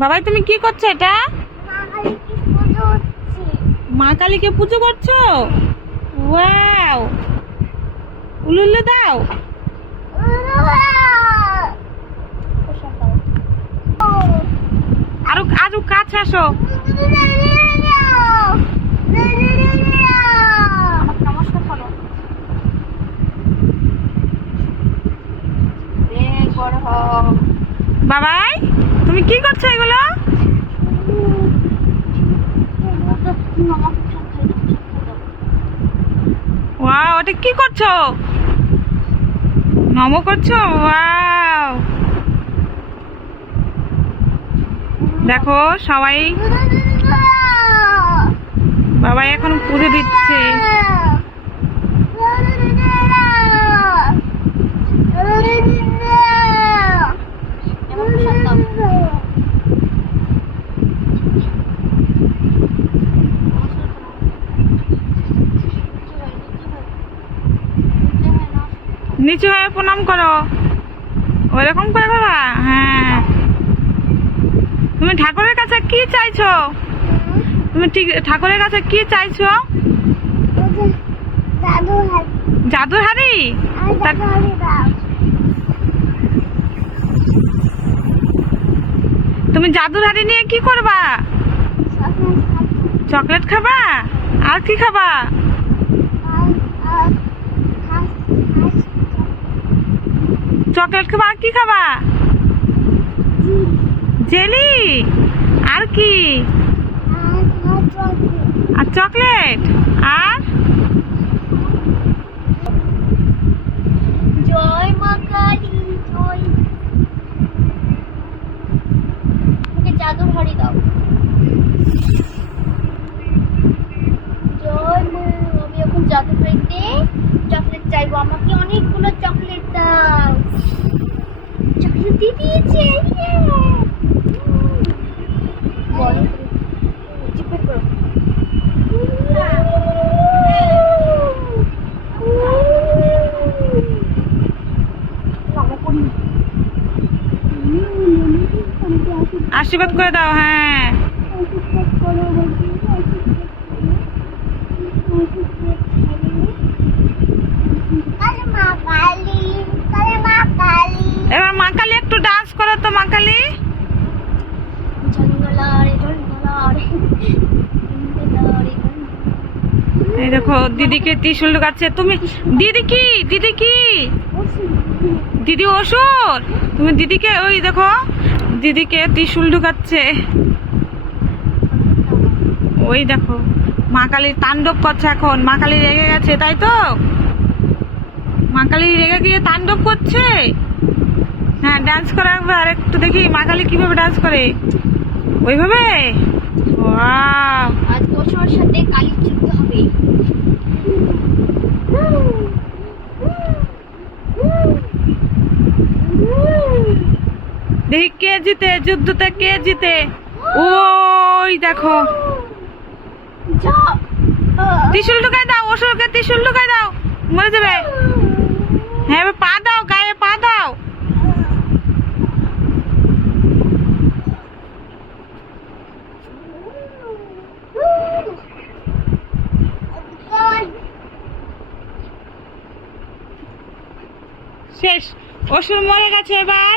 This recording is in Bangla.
বাবাই তুমি কি করছো? এটা মা কালীকে পুজো করছো? ওয়াও, উলুল্লু দাও। আরো আরো কাছে আসো। বাবাই তুমি কি করছো এগুলো? ওয়াও, ওটা কি করছো? নমো করছো? ওয়াও, দেখো সবাই বাবাই এখন পুজো দিচ্ছে। নিচু হয়ে প্রণাম করো, ওইরকম করে বাবা। হ্যাঁ, তুমি ঠাকুরের কাছে কি চাইছো? তুমি ঠিক ঠাকুরের কাছে কি চাইছো? জাদুর হাড়ি। তুমি জাদুর হাড়ি নিয়ে কি করবা? চকলেট খাবা? আর কি খাবা? চকলেট খাবা? আর কি খাবা? জেলি। আর কি? আর চকলেট। আর জয় মা কালী, জয়। ওকে জাদুর হাড়ি দাও। জয় মা, আমি এখন জাদুর হাড়িতে চকলেট চাইবো। আমাকে অনেকগুলো চকলেট দাও। চকলেট দিয়ে দিয়েছে। বলো, চিপে করো। আশীর্বাদ করে দাও। হ্যাঁ, এবার মা কালী একটু ডান্স করো তো। মা কালী, এই দেখো দিদিকে ত্রিশূল ঢুকাচ্ছে। তুমি দিদি কি? দিদি কি? দিদি অসুর। তুমি দিদিকে, ওই দেখো দিদিকে ত্রিশূল ঢুকাচ্ছে। ওই দেখো মা কালীর তাণ্ডব করছে এখন। মা কালী রেগে গেছে, তাই তো? মা কালী রেগে গিয়ে তাণ্ডব করছে। হ্যাঁ, ডান্স করে একবার একটু দেখি মা কালী কিভাবে ডান্স করে। ওইভাবে। ওয়াও, আজ বছর সাথে কালী যুদ্ধ হবে। দেখি কে জিতে, যুদ্ধতে কে জিতে। ওই দেখো, ত্রিশূল ঢুকাই দাও। অসুরকে ত্রিশূল ঢুকাই দাও, মরে যাবে। হ্যাঁ, এবার পা দাও, গায়ে পা দাও। শেষ, অসুর মরে গেছে। এবার